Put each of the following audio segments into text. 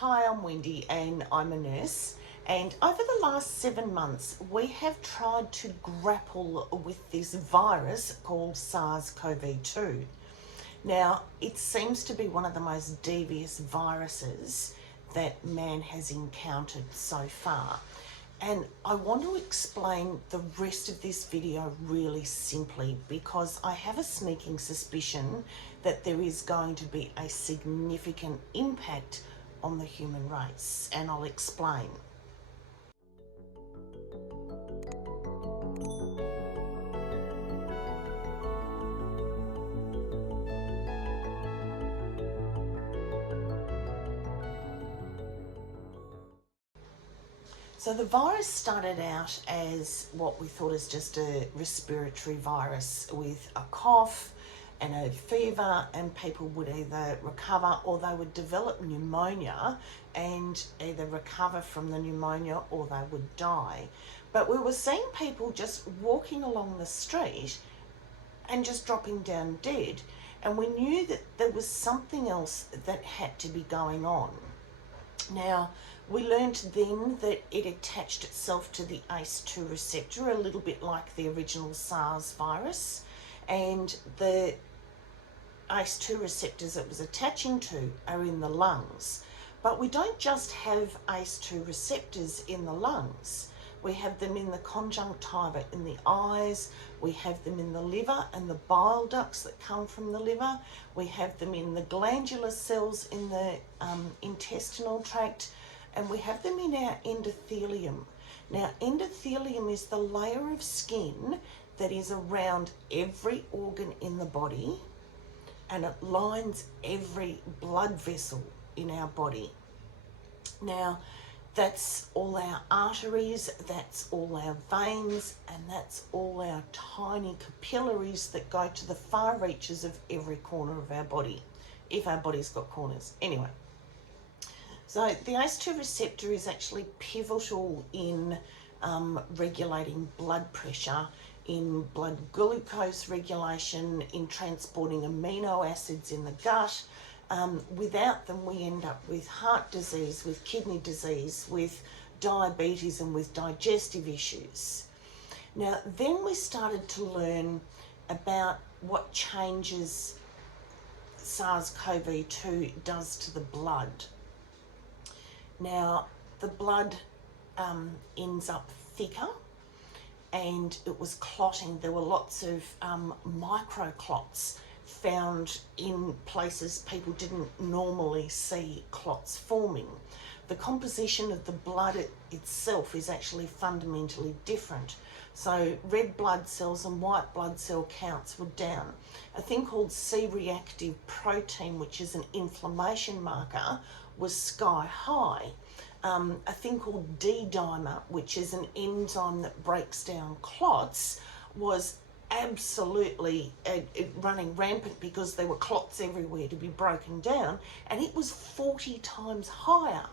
Hi, I'm Wendy and I'm a nurse, and over the last 7 months we have tried to grapple with this virus called SARS-CoV-2. Now, it seems to be one of the most devious viruses that man has encountered so far. And I want to explain the rest of this video really simply because I have a sneaking suspicion that there is going to be a significant impact on the human race, and I'll explain. So the virus started out as what we thought is just a respiratory virus with a cough and a fever, and people would either recover or they would develop pneumonia and either recover from the pneumonia or they would die. But we were seeing people just walking along the street and just dropping down dead, and we knew that there was something else that had to be going on. Now, we learnt then that it attached itself to the ACE2 receptor, a little bit like the original SARS virus, and the ACE2 receptors it was attaching to are in the lungs. But we don't just have ACE2 receptors in the lungs. We have them in the conjunctiva in the eyes, we have them in the liver and the bile ducts that come from the liver, we have them in the glandular cells in the intestinal tract, and we have them in our endothelium. Now, endothelium is the layer of skin that is around every organ in the body, and it lines every blood vessel in our body. Now, that's all our arteries, that's all our veins, and that's all our tiny capillaries that go to the far reaches of every corner of our body, if our body's got corners. Anyway, so the ACE2 receptor is actually pivotal in regulating blood pressure, in blood glucose regulation, in transporting amino acids in the gut. Without them, we end up with heart disease, with kidney disease, with diabetes, and with digestive issues. Now, then we started to learn about what changes SARS-CoV-2 does to the blood. Now, the blood ends up thicker, and it was clotting. There were lots of microclots found in places people didn't normally see clots forming. The composition of the blood itself is actually fundamentally different. So red blood cells and white blood cell counts were down. A thing called C-reactive protein, which is an inflammation marker, was sky high. A thing called D-dimer, which is an enzyme that breaks down clots, was absolutely running rampant because there were clots everywhere to be broken down, and it was 40 times higher.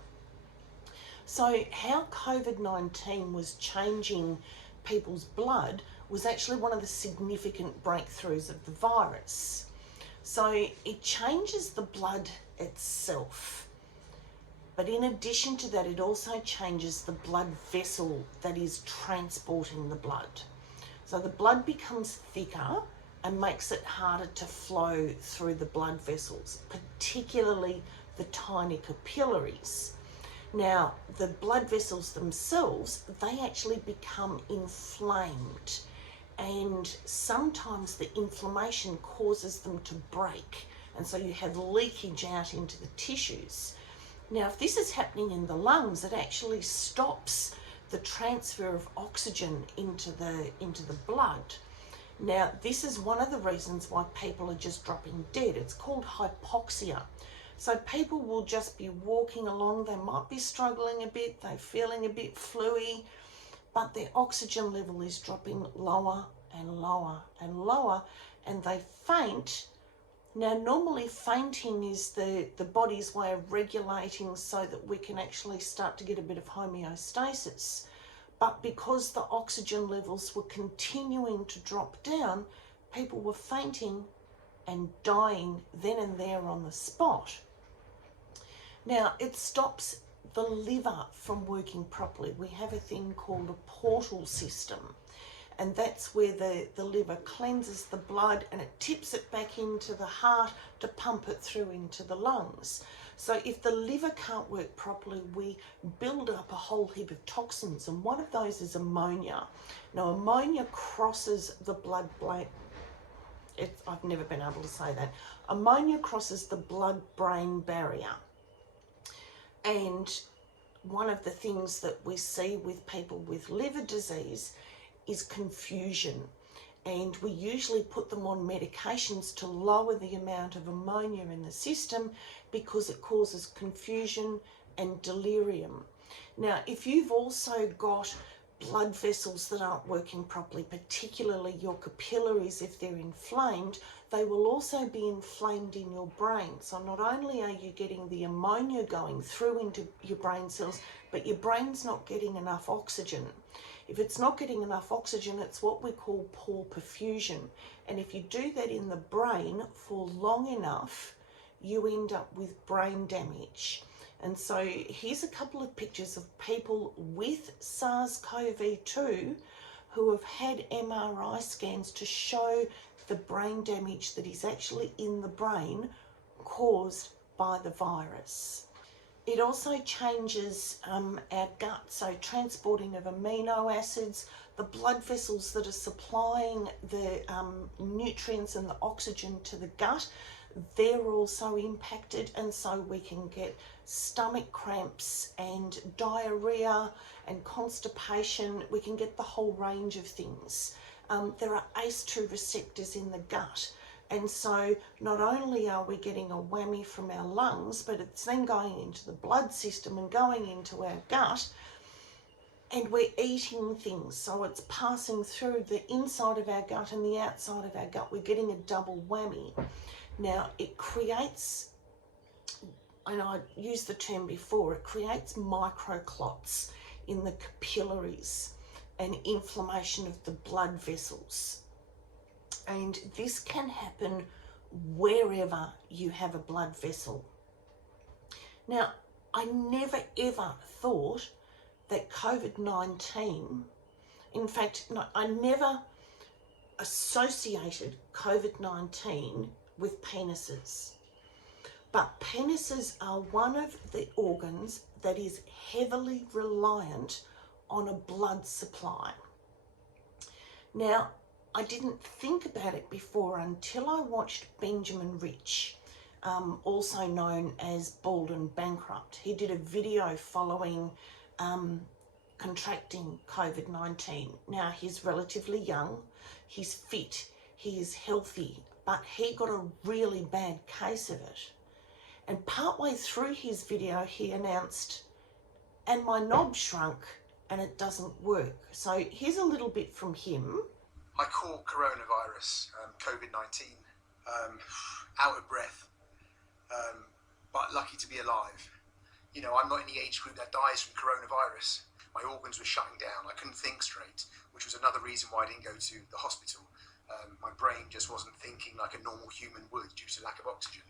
So how COVID-19 was changing people's blood was actually one of the significant breakthroughs of the virus. So it changes the blood itself, but in addition to that, it also changes the blood vessel that is transporting the blood. So the blood becomes thicker and makes it harder to flow through the blood vessels, particularly the tiny capillaries. Now, the blood vessels themselves, they actually become inflamed, and sometimes the inflammation causes them to break, and so you have leakage out into the tissues. Now, if this is happening in the lungs, it actually stops the transfer of oxygen into the blood. Now, this is one of the reasons why people are just dropping dead. It's called hypoxia. So people will just be walking along, they might be struggling a bit, they're feeling a bit fluey, but their oxygen level is dropping lower and lower and lower, and they faint. Now, normally fainting is the body's way of regulating so that we can actually start to get a bit of homeostasis. But because the oxygen levels were continuing to drop down, people were fainting and dying then and there on the spot. Now, it stops the liver from working properly. We have a thing called a portal system, and that's where the liver cleanses the blood and it tips it back into the heart to pump it through into the lungs. So if the liver can't work properly, we build up a whole heap of toxins, and one of those is ammonia. Now, ammonia crosses the I've never been able to say that. Ammonia crosses the blood-brain barrier. And one of the things that we see with people with liver disease is confusion. And we usually put them on medications to lower the amount of ammonia in the system because it causes confusion and delirium. Now, if you've also got blood vessels that aren't working properly, particularly your capillaries, if they're inflamed, they will also be inflamed in your brain. So not only are you getting the ammonia going through into your brain cells, but your brain's not getting enough oxygen. If it's not getting enough oxygen, it's what we call poor perfusion. And if you do that in the brain for long enough, you end up with brain damage. And so here's a couple of pictures of people with SARS-CoV-2 who have had MRI scans to show the brain damage that is actually in the brain caused by the virus. It also changes our gut, so transporting of amino acids, the blood vessels that are supplying the nutrients and the oxygen to the gut, they're also impacted, and so we can get stomach cramps and diarrhea and constipation. We can get the whole range of things. There are ACE2 receptors in the gut, and so not only are we getting a whammy from our lungs, but it's then going into the blood system and going into our gut, and we're eating things, so it's passing through the inside of our gut and the outside of our gut. We're getting a double whammy. Now, it creates, and I used the term before, it creates microclots in the capillaries and inflammation of the blood vessels. And this can happen wherever you have a blood vessel. Now, I never ever thought that COVID-19, in fact, no, I never associated COVID-19 with penises. But penises are one of the organs that is heavily reliant on a blood supply. Now, I didn't think about it before until I watched Benjamin Rich, also known as Bald and Bankrupt. He did a video following contracting COVID-19. Now, he's relatively young, he's fit, he is healthy, but he got a really bad case of it. And partway through his video, he announced, and my knob shrunk and it doesn't work. So here's a little bit from him. I caught coronavirus, COVID-19, out of breath, but lucky to be alive. You know, I'm not in the age group that dies from coronavirus. My organs were shutting down. I couldn't think straight, which was another reason why I didn't go to the hospital. My brain just wasn't thinking like a normal human would due to lack of oxygen.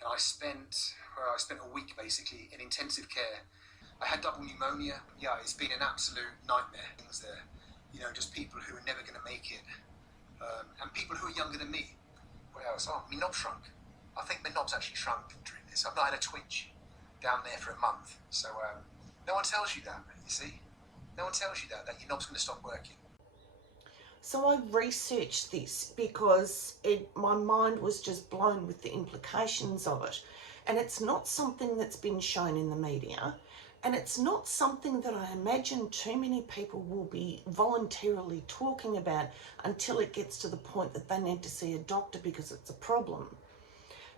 And I spent a week basically in intensive care. I had double pneumonia. Yeah, it's been an absolute nightmare. Things there, you know, just people who are never going to make it, and people who are younger than me. What else? Oh, my knob shrunk. I think my knob's actually shrunk during this. I've not had a twitch down there for a month. So no one tells you that, you see. No one tells you that your knob's going to stop working. So I researched this because my mind was just blown with the implications of it. And it's not something that's been shown in the media. And it's not something that I imagine too many people will be voluntarily talking about until it gets to the point that they need to see a doctor because it's a problem.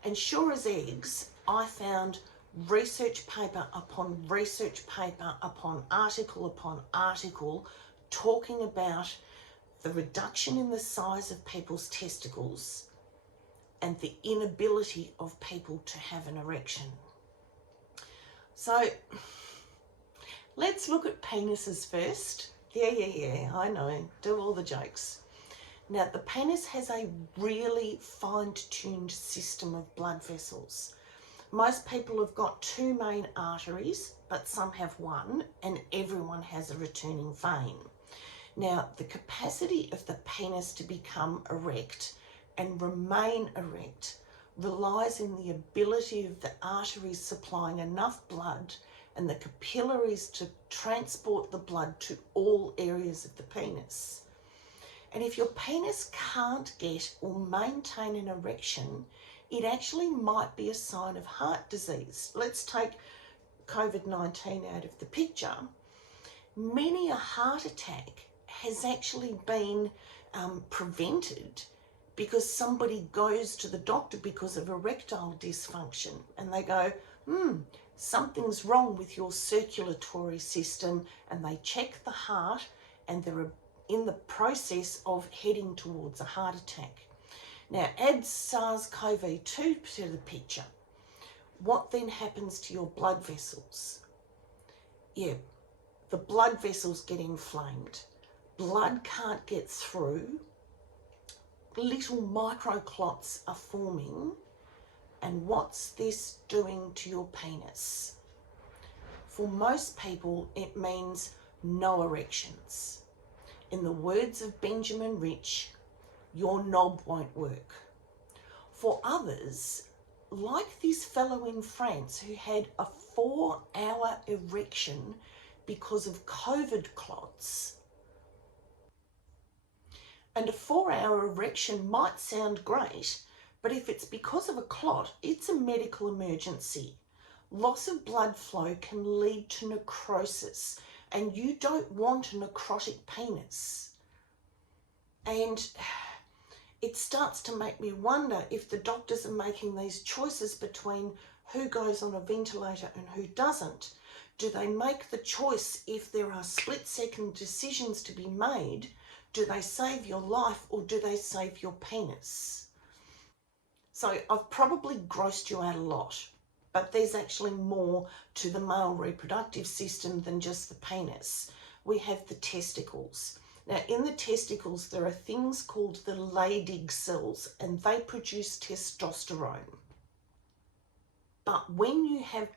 And sure as eggs, I found research paper upon research paper upon article talking about the reduction in the size of people's testicles and the inability of people to have an erection. So let's look at penises first. Yeah, I know, do all the jokes. Now, the penis has a really fine-tuned system of blood vessels. Most people have got two main arteries, but some have one, and everyone has a returning vein. Now, the capacity of the penis to become erect and remain erect relies in the ability of the arteries supplying enough blood and the capillaries to transport the blood to all areas of the penis. And if your penis can't get or maintain an erection, it actually might be a sign of heart disease. Let's take COVID-19 out of the picture. Many a heart attack has actually been prevented because somebody goes to the doctor because of erectile dysfunction and they go, something's wrong with your circulatory system, and they check the heart and they're in the process of heading towards a heart attack. Now, add SARS-CoV-2 to the picture. What then happens to your blood vessels? Yeah, the blood vessels get inflamed. Blood can't get through. Little microclots are forming. And what's this doing to your penis? For most people, it means no erections. In the words of Benjamin Rich, your knob won't work. For others, like this fellow in France who had a 4-hour erection because of COVID clots. And a 4-hour erection might sound great, but if it's because of a clot, it's a medical emergency. Loss of blood flow can lead to necrosis, and you don't want a necrotic penis. And it starts to make me wonder if the doctors are making these choices between who goes on a ventilator and who doesn't. Do they make the choice if there are split-second decisions to be made? Do they save your life or do they save your penis? So I've probably grossed you out a lot, but there's actually more to the male reproductive system than just the penis. We have the testicles. Now, in the testicles, there are things called the Leydig cells, and they produce testosterone. But when you have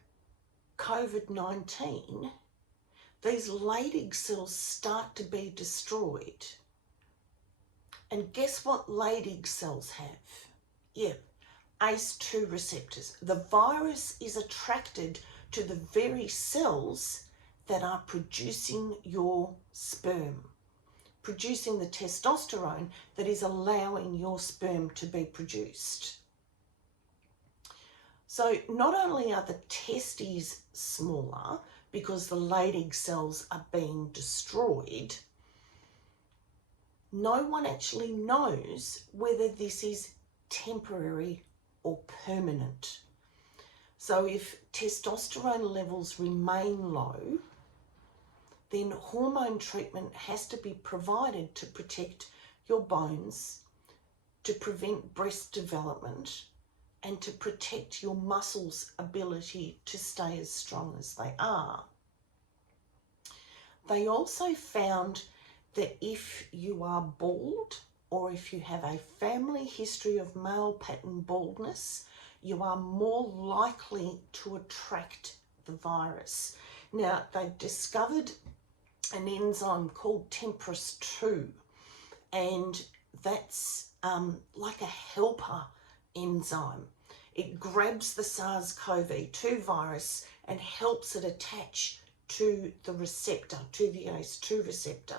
COVID-19, these Leydig cells start to be destroyed. And guess what Leydig cells have? Yeah, ACE2 receptors. The virus is attracted to the very cells that are producing your sperm, producing the testosterone that is allowing your sperm to be produced. So not only are the testes smaller because the Leydig cells are being destroyed, no one actually knows whether this is temporary or permanent. So if testosterone levels remain low, then hormone treatment has to be provided to protect your bones, to prevent breast development, and to protect your muscles' ability to stay as strong as they are. They also found that if you are bald or if you have a family history of male pattern baldness, you are more likely to attract the virus. Now, they've discovered an enzyme called TMPRSS2, and that's like a helper enzyme. It grabs the SARS-CoV-2 virus and helps it attach to the receptor, to the ACE2 receptor.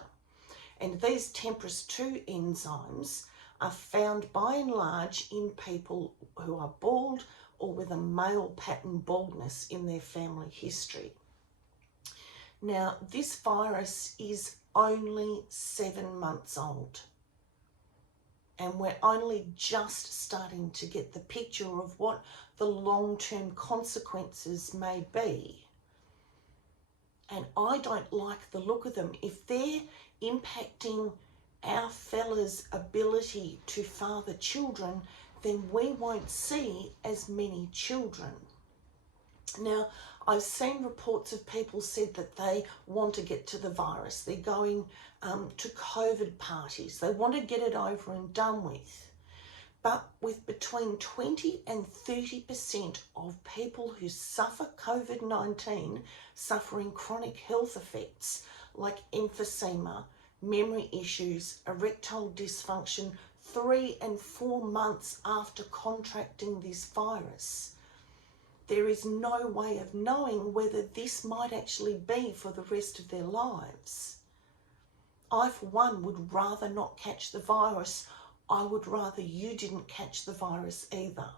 And these TMPRSS2 enzymes are found by and large in people who are bald or with a male pattern baldness in their family history. Now, this virus is only 7 months old, and we're only just starting to get the picture of what the long-term consequences may be. And I don't like the look of them. If they're impacting our fellas' ability to father children, then we won't see as many children. Now, I've seen reports of people said that they want to get to the virus. They're going to COVID parties. They want to get it over and done with. But with between 20 and 30% of people who suffer COVID-19 suffering chronic health effects like emphysema, memory issues, erectile dysfunction 3 and 4 months after contracting this virus, there is no way of knowing whether this might actually be for the rest of their lives. I, for one, would rather not catch the virus. I would rather you didn't catch the virus either.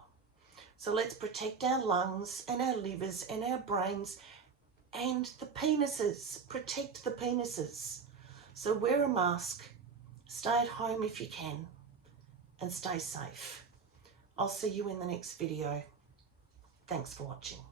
So let's protect our lungs and our livers and our brains and the penises. Protect the penises. So wear a mask, stay at home if you can, and stay safe. I'll see you in the next video. Thanks for watching.